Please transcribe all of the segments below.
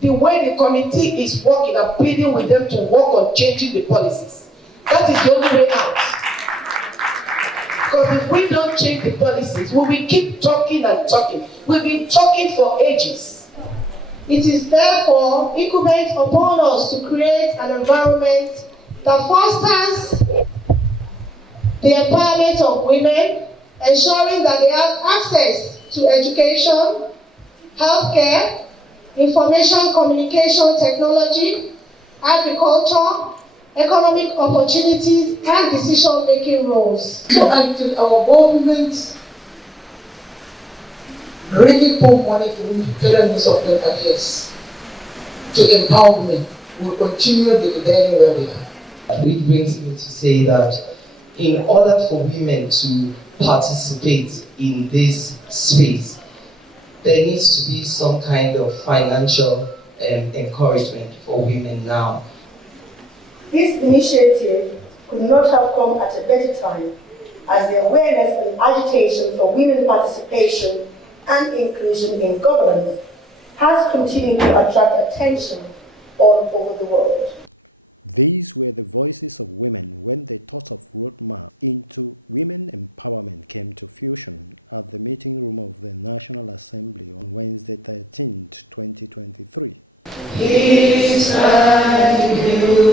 the way the committee is working and pleading with them to work on changing the policies. That is the only way out. Because if we don't change the policies, we will keep talking and talking. We've been talking for ages. It is therefore incumbent upon us to create an environment that fosters the empowerment of women, ensuring that they have access to education, healthcare, information communication technology, agriculture, economic opportunities, and decision-making roles. So until our government really put money to federal needs of the affairs to empower women, we will continue delivering where we are. Which brings me to say that in order for women to participate in this space, there needs to be some kind of financial encouragement for women now. This initiative could not have come at a better time, as the awareness and agitation for women participation and inclusion in governance has continued to attract attention all over the world. It's like unity.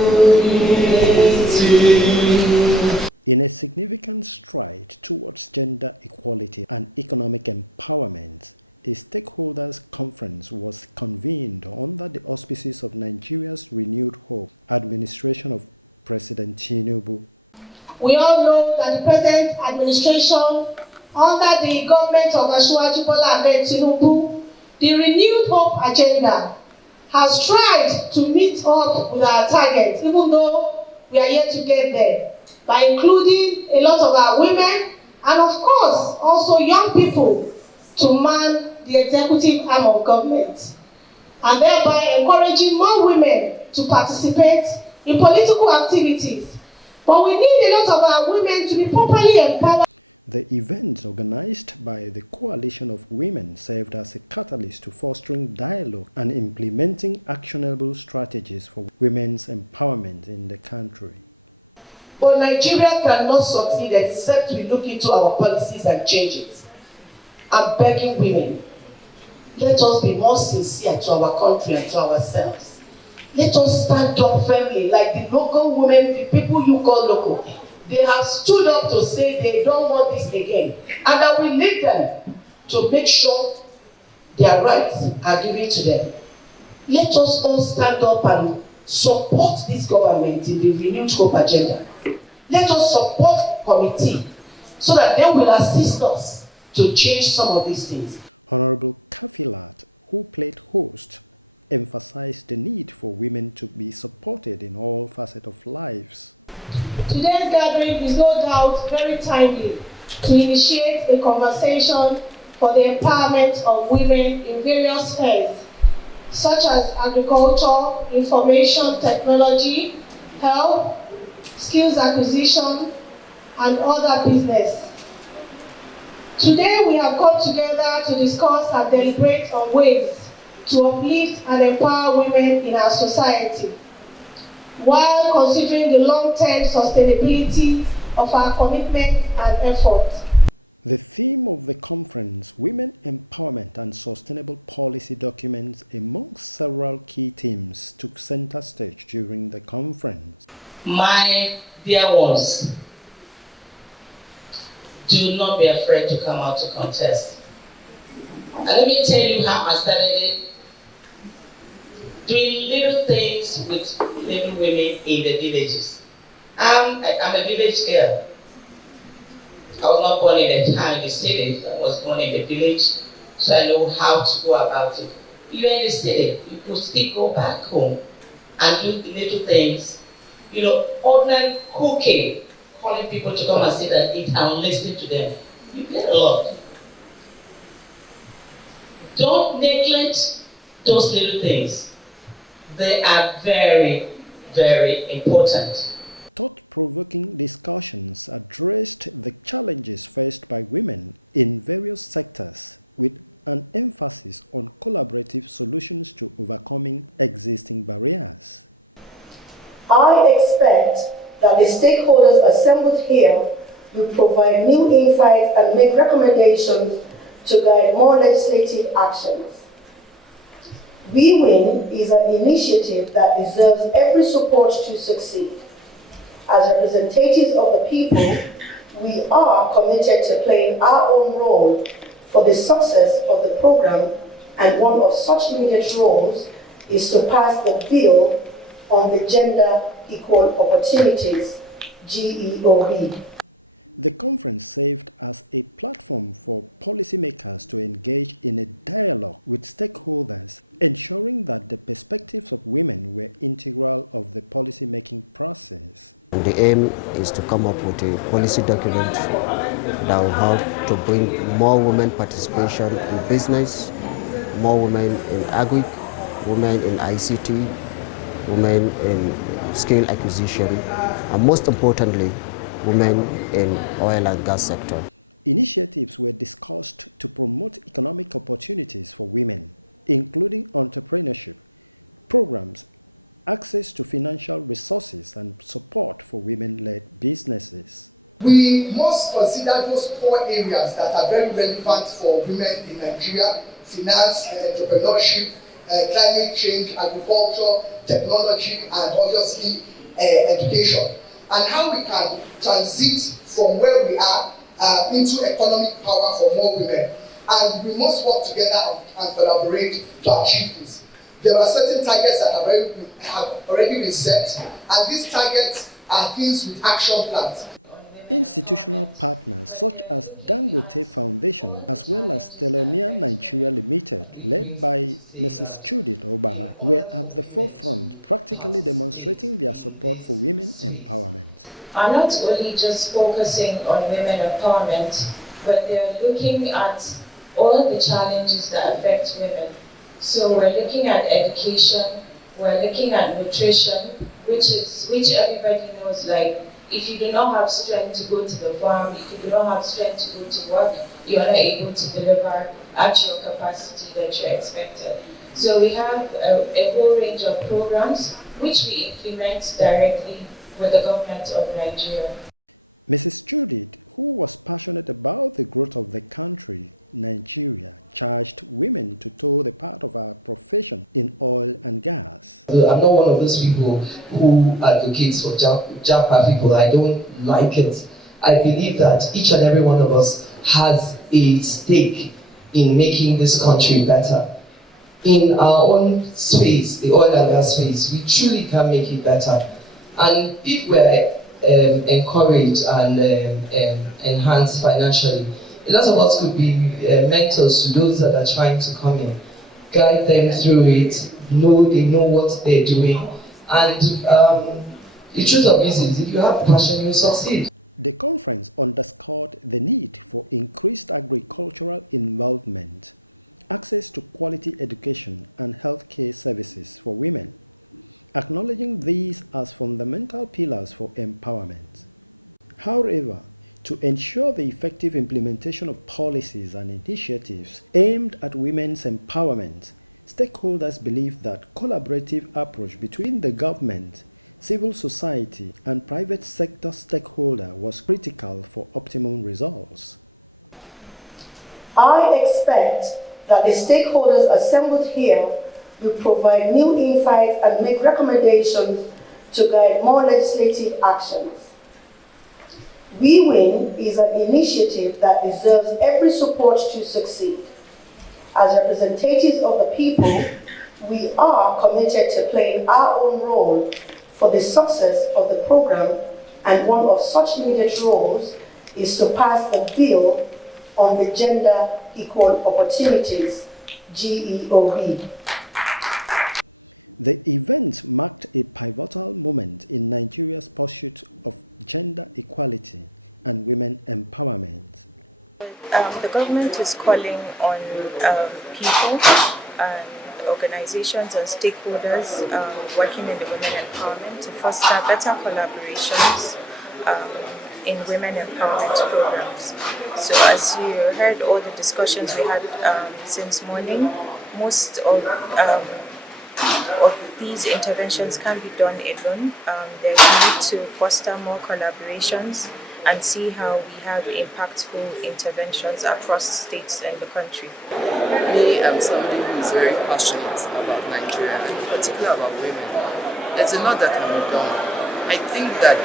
We all know that the present administration, under the government of Bola Tinubu, the renewed hope agenda, has tried to meet up with our targets, even though we are yet to get there, by including a lot of our women and, of course, also young people to man the executive arm of government, and thereby encouraging more women to participate in political activities. But we need a lot of our women to be properly empowered. But Nigeria cannot succeed except we look into our policies and change it. I'm begging women, let us be more sincere to our country and to ourselves. Let us stand up firmly, like the local women, the people you call local. They have stood up to say they don't want this again. And that we need them to make sure their rights are given to them. Let us all stand up and support this government in the renewed hope agenda. Let us support the committee so that they will assist us to change some of these things. Today's gathering is no doubt very timely to initiate a conversation for the empowerment of women in various spheres, such as agriculture, information technology, health, skills acquisition, and other business. Today we have come together to discuss and deliberate on ways to uplift and empower women in our society, while considering the long-term sustainability of our commitment and effort. My dear ones, do not be afraid to come out to contest. And let me tell you how I started it. Doing little things with little women in the villages. I'm a village girl. I was not born in the city, I was born in the village, so I know how to go about it. You're in the city, you could still go back home and do the little things. You know, ordinary cooking, calling people to come and sit and eat and listen to them. You get a lot. Don't neglect those little things. They are very, very important. the stakeholders assembled here will provide new insights and make recommendations to guide more legislative actions. We Win is an initiative that deserves every support to succeed. As representatives of the people, we are committed to playing our own role for the success of the program, and one of such immediate roles is to pass the bill on the Gender Equal Opportunities, GEOB. The aim is to come up with a policy document that will help to bring more women participation in business, more women in agri, women in ICT, women in skill acquisition, and most importantly, women in oil and gas sector. We must consider those core areas that are very relevant for women in Nigeria: finance, entrepreneurship, climate change, agriculture, technology, and obviously education, and how we can transit from where we are into economic power for more women. And we must work together and collaborate to achieve this. There are certain targets that have already been set, and these targets are things with action plans. But they're looking at all the challenges that affect women. Which brings me to say that in order for women to participate in this space, Are not only just focusing on women empowerment, but they're looking at all the challenges that affect women. So we're looking at education, we're looking at nutrition, which everybody knows, like, if you do not have strength to go to the farm, if you do not have strength to go to work, you are not able to deliver at your capacity that you're expected. So we have a whole range of programs which we implement directly with the government of Nigeria. I'm not one of those people who advocates for Japa people. I don't like it. I believe that each and every one of us has a stake in making this country better. In our own space, the oil and gas space, we truly can make it better. And if we're encouraged and enhanced financially, a lot of us could be mentors to those that are trying to come in, guide them through it, they know what they're doing, and the truth of it is, if you have passion, you succeed. I expect that the stakeholders assembled here will provide new insights and make recommendations to guide more legislative actions. We Win is an initiative that deserves every support to succeed. As representatives of the people, we are committed to playing our own role for the success of the program, and one of such immediate roles is to pass the bill on the Gender Equal Opportunities, GEOB. The government is calling on people and organizations and stakeholders working in the women empowerment to foster better collaborations in women empowerment programs. So as you heard all the discussions we had since morning, most of these interventions can't be done alone. There's need to foster more collaborations and see how we have impactful interventions across states in the country. Me, I'm somebody who is very passionate about Nigeria and in particular about women. There's a lot that can be done. I think that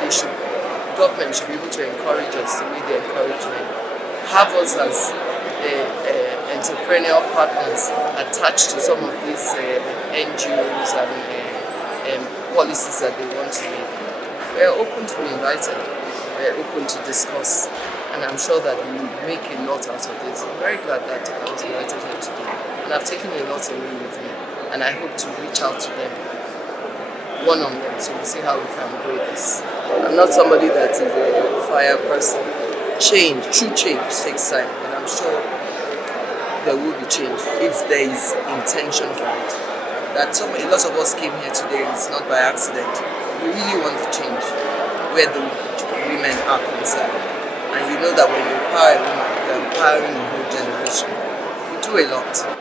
government should be able to encourage us the way they encourage men. Have us as entrepreneurial partners attached to some of these NGOs and policies that they want to make. We're open to be invited. We're open to discuss. And I'm sure that we will make a lot out of this. I'm very glad that I was invited here today. And I've taken a lot away with me. And I hope to reach out to them one-on-one so we'll see how we can grow this. I'm not somebody that is a fire person. True change takes time. But I'm sure there will be change if there is intention for it. A lot of us came here today, it's not by accident. We really want to change where the women are concerned. And you know that when you empower a woman, you're empowering a whole generation. We do a lot.